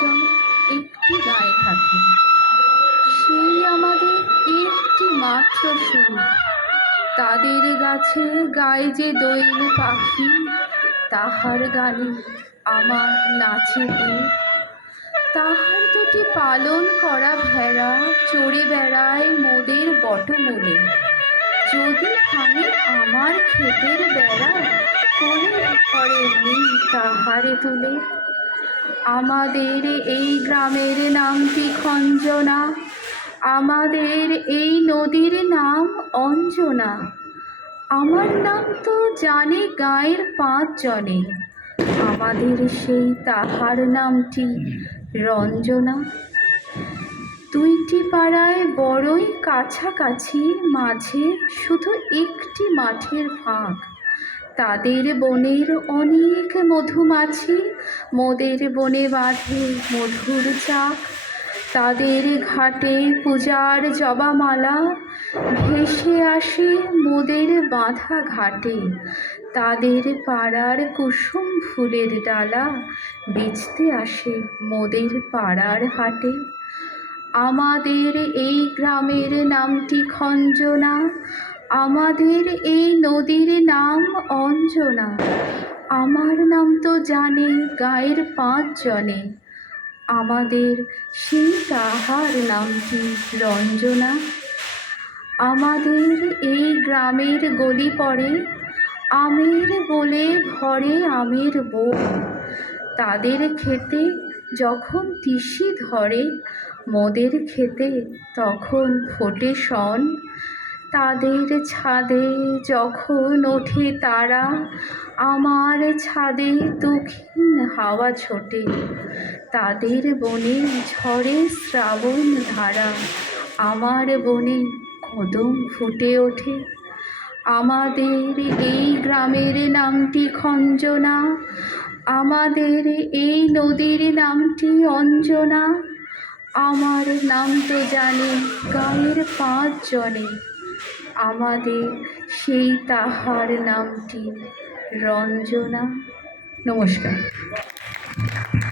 পাঁচজন একটি গায়ে থাকে, সেই আমাদের একটি মাত্র সুর। তাদের গাছে গায়ে যে দোয়েল পাখি, তাহার গানে আমার নাচে বুক। তাহার দুটি পালন করা ভেড়া চড়ে বেড়ায় মোদের বটমূলে। যদি ভাঙে আমার ক্ষেতের বেড়া, কোলে করে নিই তাহারে তুলে। আমাদের এই গ্রামের নামটি খঞ্জনা, আমাদের এই নদীর নাম অঞ্জনা। আমার নাম তো জানে গাঁয়ের 5 জনে, আমাদের সেই তাহার নামটি রঞ্জনা। দুইটি পাড়ায় বড়ই কাছাকাছি, মাঝে শুধু একটি মাঠের ফাঁক। তাদের বনের অনেক মধুমাছি, মোদের বনে বাঁধে মধুর চাক। তাদের ঘাটে পূজার জবামালা ভেসে আসে মোদের বাঁধা ঘাটে। তাদের পাড়ার কুসুম ফুলের ডালা বেচতে আসে মোদের পাড়ার হাটে। আমাদের এই গ্রামের নামটি খঞ্জনা, আমাদের এই নদীর নাম অঞ্জনা। আমার নাম তো জানে গাঁয়ের 5 জনে, আমাদের সেই তাহার নামটি রঞ্জনা। আমাদের এই গ্রামের গলি পড়ে আমের বলে ভরে আমের বন। তাদের ক্ষেতে যখন তিসি ধরে, মোদের ক্ষেতে তখন ফোটে শন। তাদের ছাদে যখন ওঠে তারা, আমার ছাদে দক্ষিণ হাওয়া ছোটে। তাদের বনে ঝরে শ্রাবণ ধারা, আমার বনে কদম ফুটে ওঠে। আমাদের এই গ্রামের নামটি খঞ্জনা, আমাদের এই নদীর নামটি অঞ্জনা। আমার নাম তো জানে গাঁয়ের 5 জনে, আমাদের সেই তাহার নামটি রঞ্জনা। নমস্কার।